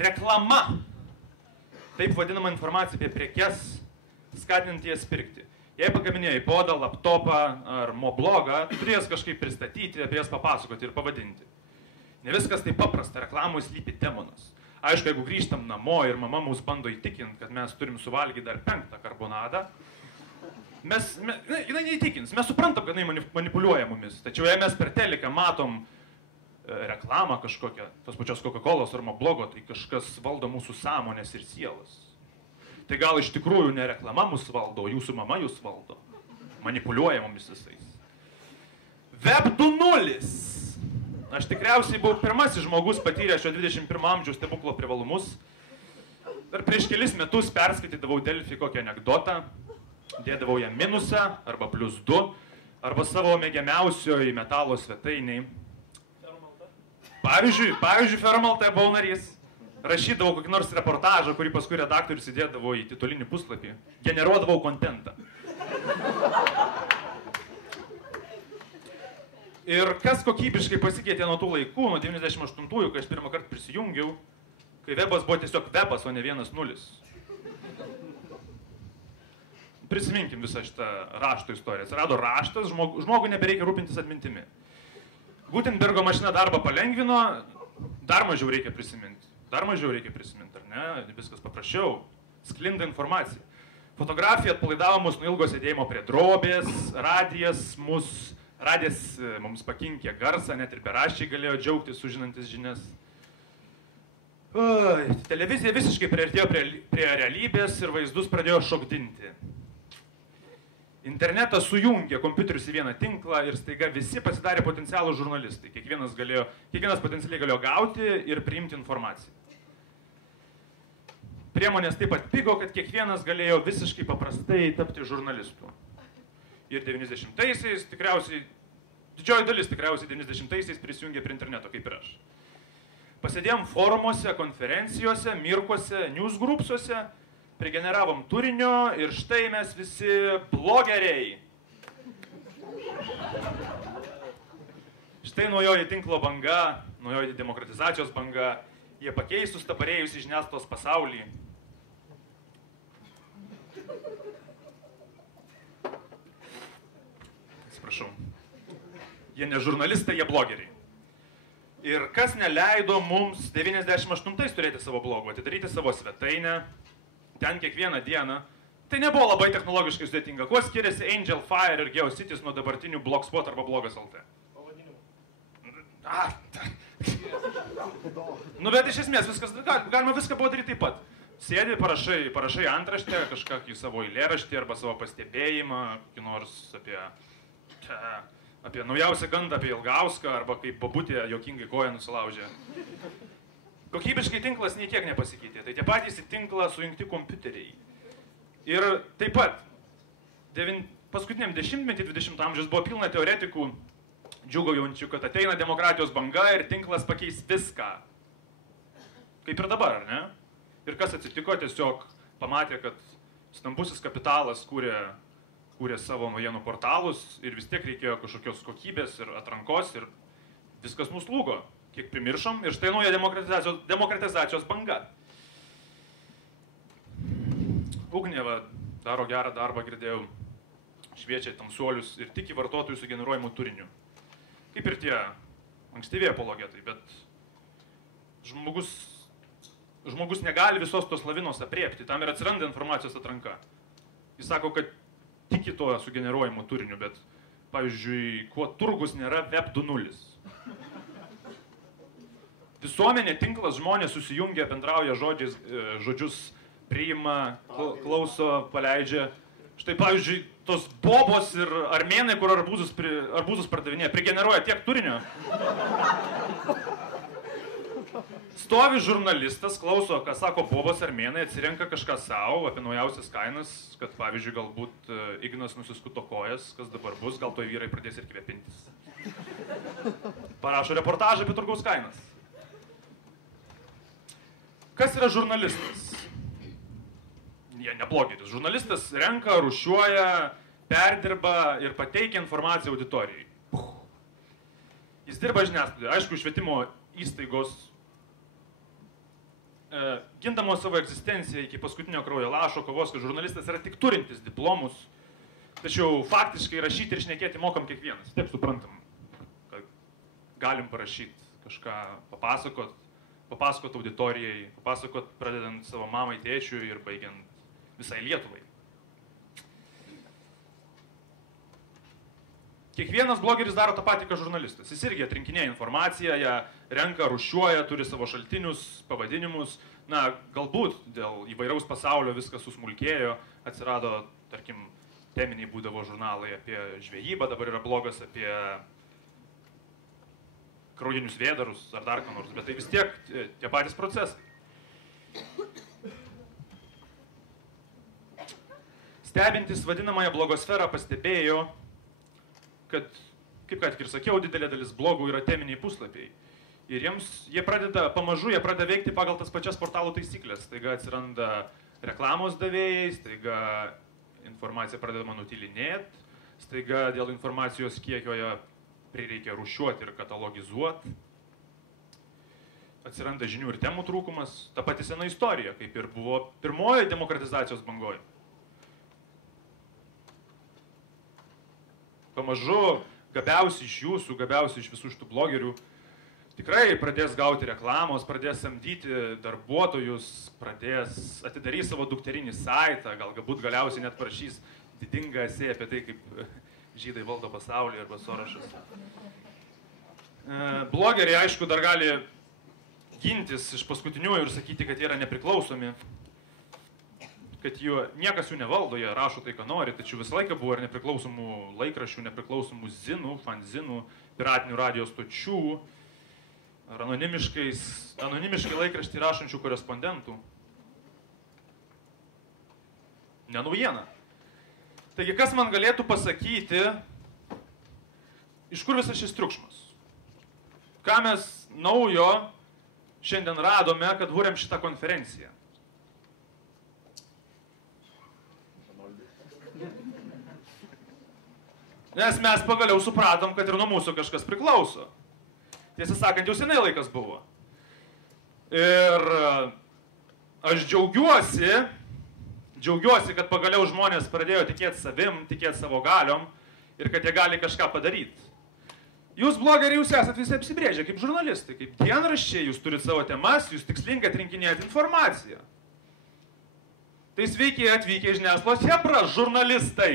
Reklama. Taip vadinama informacija apie prekes, skatinant jas pirkti. Jei pagaminėjai iPodą, laptopą ar moblogą, turi jas kažkaip pristatyti, apie jas papasakoti ir pavadinti. Ne viskas taip paprasta, reklamui slypi demonas. Aišku, jeigu grįžtam namo ir mama mus bando įtikinti, kad mes turim suvalgyti dar 5 karbonadą, jinai neįtikins, mes suprantam, kad jinai manipuliuoja mumis. Tačiau jei mes per teliką matom reklamą kažkokią, tos pačios Coca-Colos ar moblogo, tai kažkas valdo mūsų sąmonės ir sielas. Tai gal iš tikrųjų ne reklama mus valdo, o jūsų mama jūs valdo. Manipuliuoja mumis visais. Web 2.0. Aš tikriausiai buvau pirmasis žmogus patyręs šio 21 amžiaus stebuklo privalumus. Dar prieš kelis metus perskaitydavau Delfi kokią anekdotą, dėdavau ją minusą arba +2, arba savo mėgiamiausioj metalo svetainiai. Pavyzdžiui, Fermaltą buvau narys. Rašydavau kokį nors reportažą, kurį paskui redaktorius įdėdavo į titulinį puslapį. Generuodavau kontentą. Ir kas kokybiškai pasikeitė nuo tų laikų, nuo 98-ųjų, kai aš pirmą kartą prisijungiau, kai webas buvo tiesiog webas, o ne 1.0. Prisiminkim visą šitą rašto istoriją. Atsirado raštas, žmogui nebereikia rūpintis atmintimi. Gutenbergo mašina darbą palengvino, dar mažiau reikia prisiminti. Dar mažiau reikia prisiminti, ar ne? Viskas paprasčiau. Sklinda informacija. Fotografija atpalaidavo mus nuo ilgo sėdėjimo prie drobės, radijas mums pakinkė garsą, net ir beraščiai galėjo džiaugtis sužinantis žinias. Televizija visiškai priartėjo prie realybės ir vaizdus pradėjo šokdinti. Internetas sujungė kompiuterius į vieną tinklą ir staiga visi pasidarė potencialų žurnalistai. Kiekvienas potencialiai galėjo gauti ir priimti informaciją. Priemonės taip pat pigo, kad kiekvienas galėjo visiškai paprastai tapti žurnalistu. Ir 90-aisiais tikriausiai, didžioji dalis tikriausiai 90-aisiais prisijungė prie interneto, kaip ir aš. Pasėdėjom forumuose, konferencijose, mirkuose, newsgroupsuose, prigeneravom turinio ir štai mes visi blogeriai. Štai naujoji tinklo banga, naujoji demokratizacijos banga, jie pakeis sustabarėjusi žiniasklaidos pasaulį. Atsiprašau. Jie ne žurnalistai, jie blogeriai. Ir kas neleido mums 98-ais turėti savo blogą, atidaryti savo svetainę, ten kiekvieną dieną. Tai nebuvo labai technologiškai sudėtinga. Kuo skiriasi Angel Fire ir GeoCities nuo dabartinių Blogspot arba Blogas.lt? Nu, bet iš esmės galima viską padaryti taip pat. Sėdi, parašai antraštę, kažkokį savo eilėraštį arba savo pastebėjimą, kokį nors apie naujausią gandą apie Ilgauską arba kaip babutė juokingai koją nusilaužė. Kokybiškai tinklas nei kiek nepasikeitė, tai tie patys į tinklą sujungti kompiuteriai. Ir taip pat, paskutiniam 10-metį 20 amžiaus buvo pilna teoretikų, džiūgaujančių, kad ateina demokratijos banga ir tinklas pakeis viską. Kaip ir dabar, ar ne? Ir kas atsitiko, tiesiog pamatė, kad stambusis kapitalas kūrė savo naujienų portalus ir vis tiek reikėjo kažkokios kokybės ir atrankos ir viskas nuslūgo. Kiek primiršom ir štai nauja demokratizacijos banga. Ugnėva daro gerą darbą, girdėjau, šviečia tamsuolius ir tiki vartotojų sugeneruojamų turinių. Kaip ir tie ankstyvieji apologetai, bet žmogus negali visos tos lavinos apriepti, tam ir atsiranda informacijos atranka. Jis sako, kad tiki tuo sugeneruojamu turiniu, bet, pavyzdžiui, kuo turgus nėra Web 2.0. Visuomenė, tinklas, žmonės susijungia, bendrauja žodžius, priima, klauso, paleidžia. Štai, pavyzdžiui, tos bobos ir armėnai, kur arbūzus pardavinėja, prigeneruoja tiek turinio. Stovi žurnalistas, klauso, ką sako bobos armėnai, atsirenka kažką savo apie naujausias kainas, kad, pavyzdžiui, galbūt Ignas nusiskuto kojas, kas dabar bus, gal toj vyrai pradės ir kvepintis. Parašo reportažą apie turgaus kainas. Kas yra žurnalistas? Jie neblogeris. Žurnalistas renka, rūšiuoja, perdirba ir pateikia informaciją auditorijai. Jis dirba žiniasklaidoje. Aišku, švietimo įstaigos gindamos savo egzistenciją iki paskutinio kraujo lašo, kovos, kad žurnalistas yra tik turintis diplomus, tačiau faktiškai rašyti ir šnekėti mokam kiekvienas. Taip suprantam, kad galim parašyti kažką, papasakot auditorijai, papasakot pradedant savo mamai, tėčiui ir baigiant visai Lietuvai. Kiekvienas blogeris daro tą patį, ką žurnalistas. Jis irgi atrinkinėja informaciją, ją renka, rūšiuoja, turi savo šaltinius, pavadinimus. Na, galbūt dėl įvairaus pasaulio viskas susmulkėjo, atsirado, tarkim, teminiai būdavo žurnalai apie žvejybą, dabar yra blogas apie kraujinius vėdarus ar dar ką nors, bet tai vis tiek tie patys procesai. Stebintis vadinamąją blogosferą pastebėjo, kad, kaip ką tik ir sakiau, didelė dalis blogų yra teminiai puslapiai. Ir jie pradeda veikti pagal tas pačias portalų taisyklės. Staiga atsiranda reklamos davėjai, staiga informacija pradedama nutilinėti, staiga dėl informacijos kiekioje prireikia rūšiuoti ir katalogizuoti. Atsiranda žinių ir temų trūkumas. Ta pati sena istorija, kaip ir buvo pirmoji demokratizacijos bangoje. Pamažu gabiausi iš jūsų, gabiausi iš visų šitų blogerių tikrai pradės gauti reklamos, pradės samdyti darbuotojus, atidarys savo dukterinį saitą, galbūt galiausiai net parašys didingą esė apie tai, kaip žydai valdo pasaulį arba Sorošas. Blogeriai, aišku, dar gali gintis iš paskutiniųjų ir sakyti, kad jie yra nepriklausomi, kad niekas jų nevaldo, jie rašo tai, ką nori, tačiau visą laiką buvo ir nepriklausomų laikraščių, nepriklausomų zinų, fanzinų, piratinių radijos stočių, ar anonimiškai laikraštį rašančių korespondentų. Ne naujiena. Taigi, kas man galėtų pasakyti, iš kur visas šis triukšmas? Ką mes naujo šiandien radome, kad būrėm šitą konferenciją? Nes mes pagaliau supratom, kad ir nuo mūsų kažkas priklauso. Tiesą sakant, jau senai laikas buvo. Ir aš džiaugiuosi, kad pagaliau žmonės pradėjo tikėti savim, tikėti savo galiom ir kad jie gali kažką padaryti. Jūs blogeriai, jūs esat visi apsibrėžę kaip žurnalistai, kaip dienraščiai, jūs turit savo temas, jūs tikslingai atrinkinėjate informaciją. Tai sveiki atvykę iš žiniasklaidos chebra, žurnalistai.